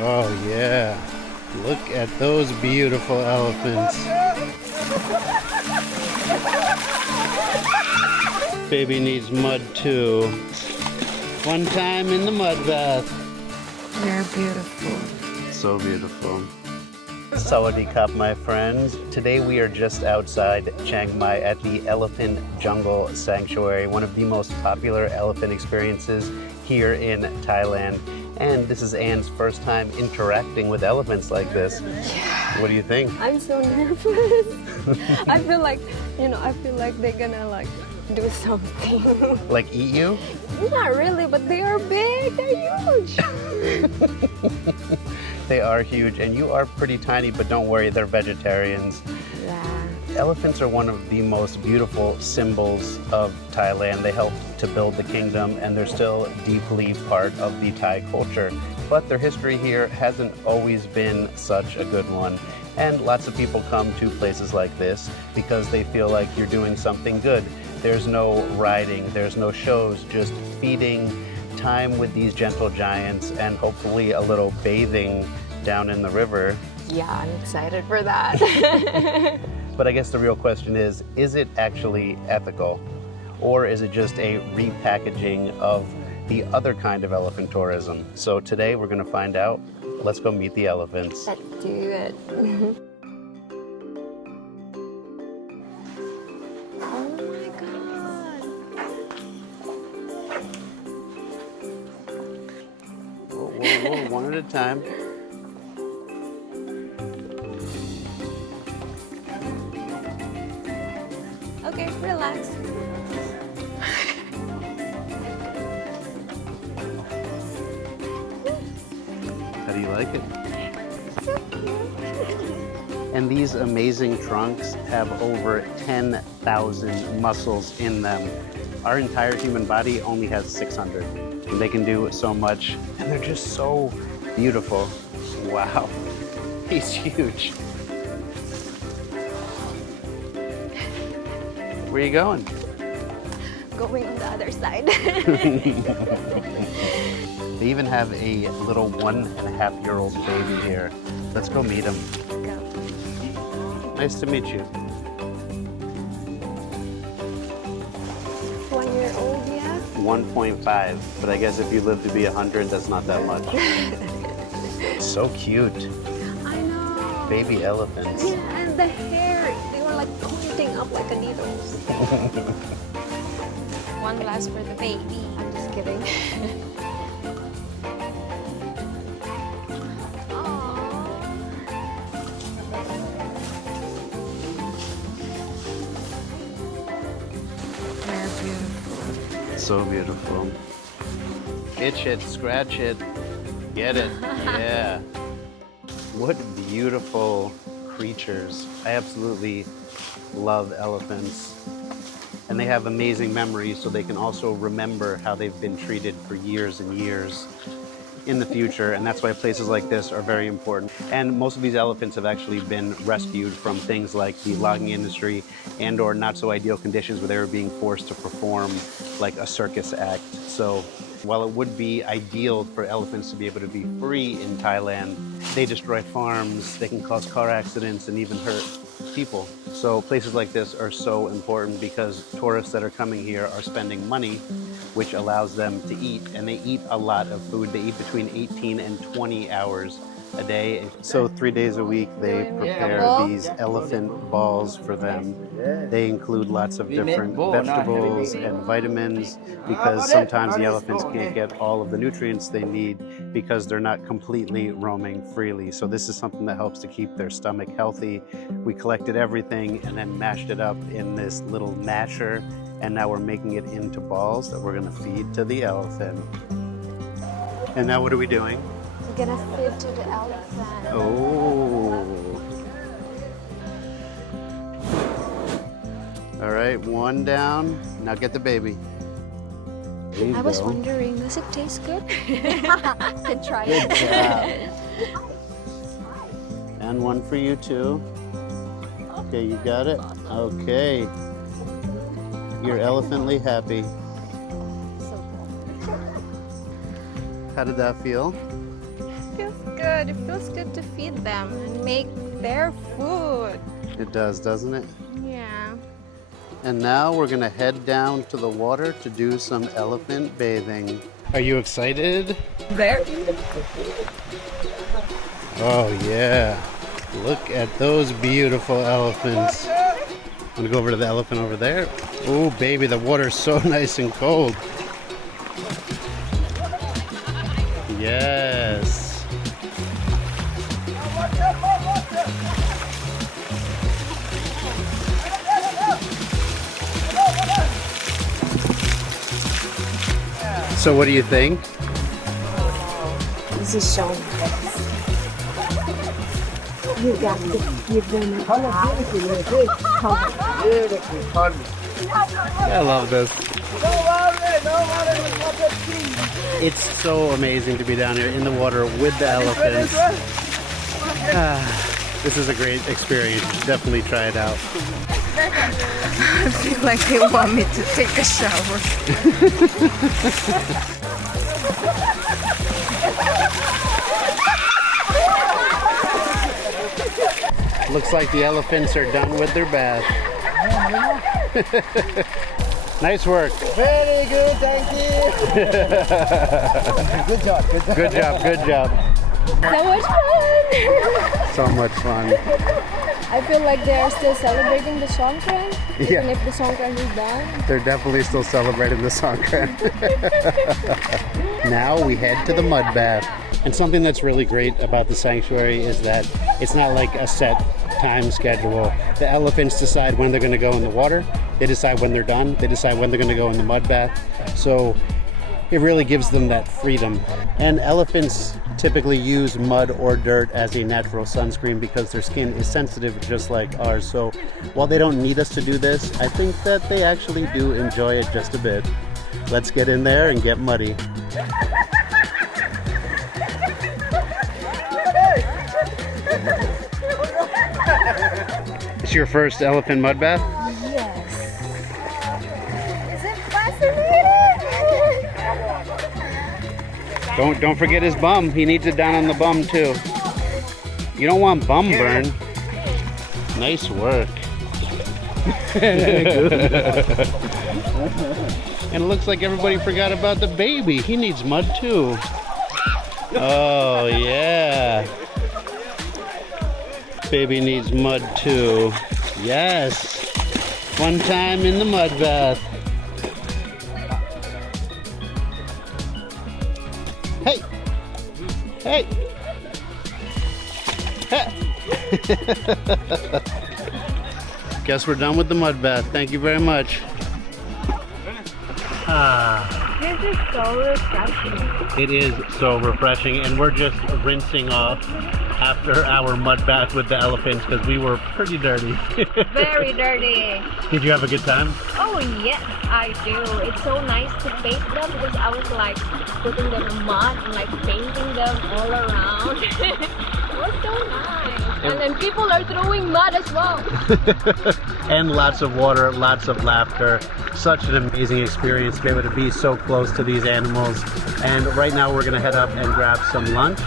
Oh yeah. Look at those beautiful elephants. Baby needs mud too. One time in the mud bath. They're beautiful. So beautiful. Sawadee Krap, my friends. Today we are just outside Chiang Mai at the Elephant Jungle Sanctuary, one of the most popular elephant experiences here in Thailand. And this is Anne's first time interacting with elephants like this. Yeah. What do you think? I'm so nervous. I feel like, they're gonna do something. Like eat you? Not really, but they are big. They're huge. They are huge, and you are pretty tiny, but don't worry, they're vegetarians. Yeah. Elephants are one of the most beautiful symbols of Thailand. They helped to build the kingdom, and they're still deeply part of the Thai culture. But their history here hasn't always been such a good one. And lots of people come to places like this because they feel like you're doing something good. There's no riding, there's no shows, just feeding, time with these gentle giants, and hopefully a little bathing down in the river. Yeah, I'm excited for that. But I guess the real question is it actually ethical? Or is it just a repackaging of the other kind of elephant tourism? So today we're gonna find out. Let's go meet the elephants. Let's do it. Oh my God. Whoa, whoa, whoa, one at a time. Okay, relax. How do you like it? And these amazing trunks have over 10,000 muscles in them. Our entire human body only has 600. And they can do so much, and they're just so beautiful. Wow, he's huge. Where are you going? Going on the other side. They even have a little 1.5-year-old baby here. Let's go meet him. Let's go. Nice to meet you. 1 year old, yeah? 1.5, but I guess if you live to be 100, that's not that much. So cute. I know. Baby elephants. Yeah, and the hair, they were like pointing up like a needles. One glass for the baby. I'm just kidding. They're beautiful. So beautiful. Itch it, scratch it, get it. Yeah. What beautiful creatures. I absolutely love elephants. And they have amazing memories, so they can also remember how they've been treated for years and years in the future. And that's why places like this are very important. And most of these elephants have actually been rescued from things like the logging industry and or not so ideal conditions where they were being forced to perform like a circus act. So while it would be ideal for elephants to be able to be free in Thailand, they destroy farms, they can cause car accidents and even hurt people. So places like this are so important because tourists that are coming here are spending money, which allows them to eat, and they eat a lot of food. They eat between 18 and 20 hours a day. So 3 days a week they prepare these elephant balls for them. They include lots of different vegetables and vitamins because sometimes the elephants can't get all of the nutrients they need because they're not completely roaming freely. So this is something that helps to keep their stomach healthy. We collected everything and then mashed it up in this little masher, and now we're making it into balls that we're gonna feed to the elephant. And now what are we doing? We're gonna feed to the elephant. Oh. All right, one down. Now get the baby. There you I was go. wondering, does it taste good? Can try Good it. job. And one for you too. Okay, you got it? Okay. You're elephantly happy. So How did that feel? feels good. good. It feels good to feed them and make their food. It does, doesn't it? Yeah. And now we're gonna head down to the water to do some elephant bathing. Are you excited? There. Oh yeah. Look at those beautiful elephants. I'm gonna go over to the elephant over there. Oh baby, the water's so nice and cold. Yes. So what do you think? This is so nice. You got to give them a I love this. It's so amazing to be down here in the water with the elephants. This is a great experience. You should definitely try it out. I feel like they want me to take a shower. Looks like the elephants are done with their bath. Nice work. Very good, thank you. Good job, good job. Good job, good job. So much fun! So much fun. I feel like they are still celebrating the Songkran, Yeah. even if the Songkran is done. They're definitely still celebrating the Songkran. Now we head to the mud bath. And something that's really great about the sanctuary is that it's not like a set time schedule. The elephants decide when they're going to go in the water. They decide when they're done. They decide when they're going to go in the mud bath. So it really gives them that freedom. And elephants typically use mud or dirt as a natural sunscreen because their skin is sensitive just like ours. So while they don't need us to do this, I think that they actually do enjoy it just a bit. Let's get in there and get muddy. It's your first elephant mud bath? Yes. Is it fascinating? Don't forget his bum. He needs it down on the bum too. You don't want bum burn. Nice work. And it looks like everybody forgot about the baby. He needs mud too. Oh yeah. Baby needs mud too. Yes. One time in the mud bath. Hey. Hey. Hey. Guess we're done with the mud bath. Thank you very much. This is so refreshing. It is so refreshing, and we're just rinsing off after our mud bath with the elephants because we were pretty dirty. Very dirty. Did you have a good time? Oh yes, I do. It's so nice to paint them because I was like putting them in mud and like painting them all around. It was so nice. And then people are throwing mud as well. And lots of water, lots of laughter. Such an amazing experience to be able to be so close to these animals. And right now we're gonna head up and grab some lunch.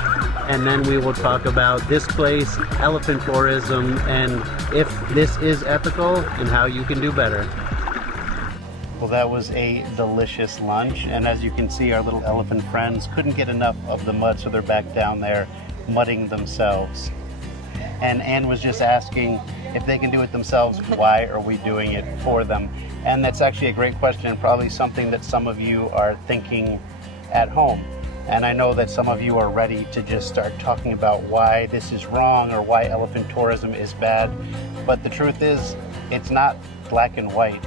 And then we will talk about this place, elephant tourism, and if this is ethical and how you can do better. Well, that was a delicious lunch. And as you can see, our little elephant friends couldn't get enough of the mud, so they're back down there mudding themselves. And Anne was just asking if they can do it themselves, why are we doing it for them? And that's actually a great question, and probably something that some of you are thinking at home. And I know that some of you are ready to just start talking about why this is wrong or why elephant tourism is bad. But the truth is, it's not black and white.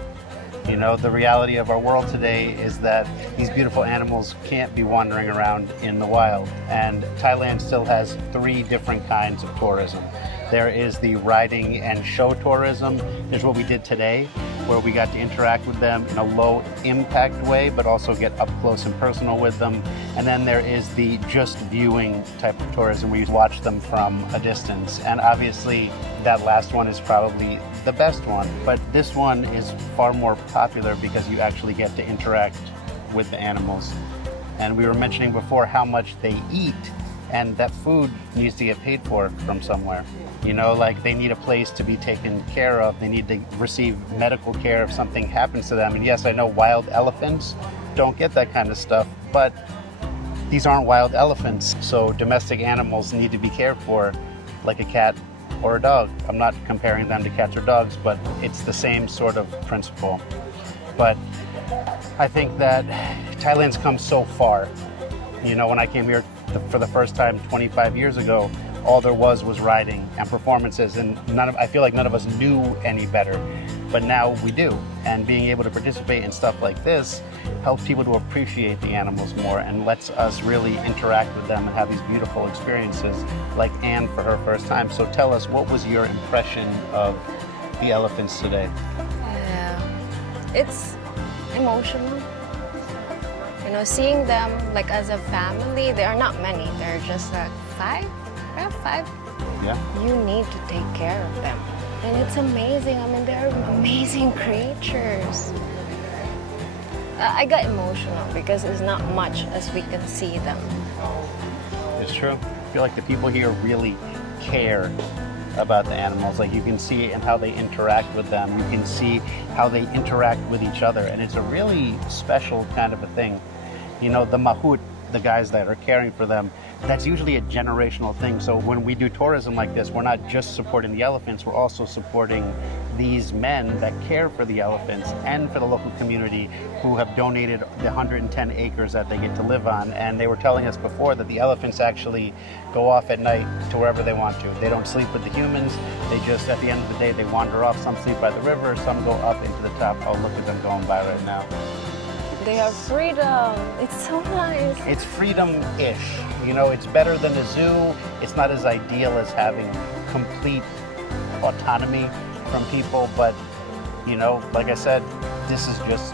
You know, the reality of our world today is that these beautiful animals can't be wandering around in the wild. And Thailand still has 3 different kinds of tourism. There is the riding and show tourism. There's what we did today, where we got to interact with them in a low impact way, but also get up close and personal with them. And then there is the just viewing type of tourism where you watch them from a distance. And obviously that last one is probably the best one, but this one is far more popular because you actually get to interact with the animals. And we were mentioning before how much they eat. And that food needs to get paid for from somewhere. You know, like they need a place to be taken care of. They need to receive medical care if something happens to them. And yes, I know wild elephants don't get that kind of stuff, but these aren't wild elephants. So domestic animals need to be cared for like a cat or a dog. I'm not comparing them to cats or dogs, but it's the same sort of principle. But I think that Thailand's come so far. You know, when I came here for the first time 25 years ago, all there was riding and performances, and I feel like none of us knew any better, but now we do. And being able to participate in stuff like this helps people to appreciate the animals more and lets us really interact with them and have these beautiful experiences, like Anne for her first time. So tell us, what was your impression of the elephants today? Yeah, it's emotional. You know, seeing them like as a family, there are not many. They're just like five. Yeah. You need to take care of them. And it's amazing. I mean, they're amazing creatures. I got emotional because it's not much as we can see them. It's true. I feel like the people here really care about the animals. Like you can see it in how they interact with them. You can see how they interact with each other. And it's a really special kind of a thing. You know, the mahut, the guys that are caring for them, that's usually a generational thing. So when we do tourism like this, we're not just supporting the elephants, we're also supporting these men that care for the elephants and for the local community who have donated the 110 acres that they get to live on. And they were telling us before that the elephants actually go off at night to wherever they want to. They don't sleep with the humans. They just, at the end of the day, they wander off. Some sleep by the river, some go up into the top. Oh, look at them going by right now. They are freedom. It's so nice. It's freedom-ish. You know, it's better than a zoo. It's not as ideal as having complete autonomy from people, but, you know, like I said, this is just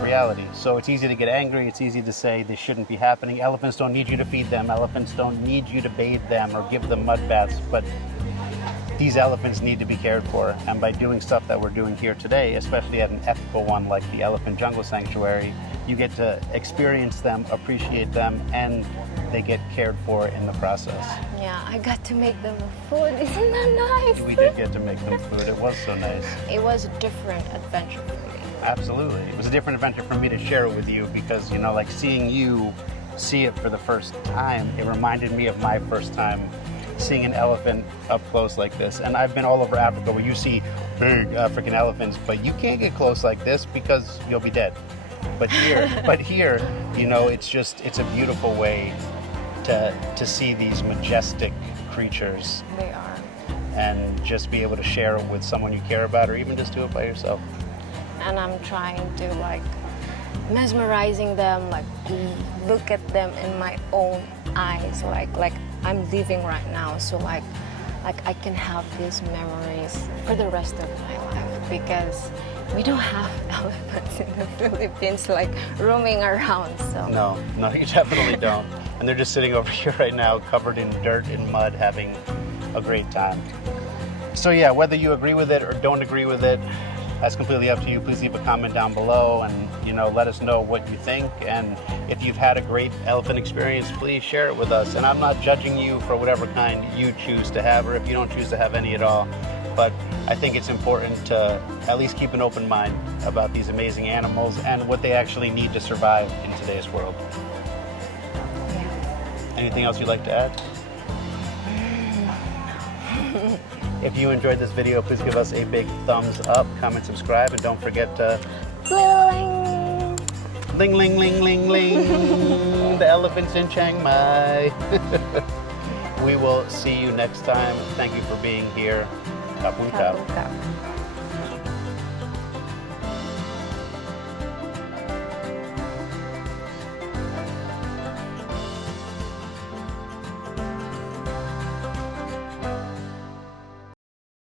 reality. So it's easy to get angry. It's easy to say this shouldn't be happening. Elephants don't need you to feed them. Elephants don't need you to bathe them or give them mud baths, but these elephants need to be cared for. And by doing stuff that we're doing here today, especially at an ethical one like the Elephant Jungle Sanctuary, you get to experience them, appreciate them, and they get cared for in the process. Yeah, I got to make them food. Isn't that nice? We did get to make them food. It was so nice. It was a different adventure for me. Absolutely. It was a different adventure for me to share it with you because, you know, like seeing you see it for the first time, it reminded me of my first time seeing an elephant up close like this. And I've been all over Africa where you see big African elephants, but you can't get close like this because you'll be dead. But here, you know, it's a beautiful way to see these majestic creatures. They are. And just be able to share it with someone you care about, or even just do it by yourself. And I'm trying to like mesmerizing them, like look at them in my own eyes, like I'm living right now, so like I can have these memories for the rest of my life, because we don't have elephants in the Philippines like roaming around. So No, you definitely don't. And they're just sitting over here right now, covered in dirt and mud, having a great time. So yeah, whether you agree with it or don't agree with it, that's completely up to you. Please leave a comment down below and, you know, let us know what you think. And if you've had a great elephant experience, please share it with us. And I'm not judging you for whatever kind you choose to have, or if you don't choose to have any at all. But I think it's important to at least keep an open mind about these amazing animals and what they actually need to survive in today's world. Anything else you'd like to add? If you enjoyed this video, please give us a big thumbs up, comment, subscribe, and don't forget to ling, ling, ling, ling, ling, the elephants in Chiang Mai. We will see you next time. Thank you for being here. Kapun kap. Kapun kap.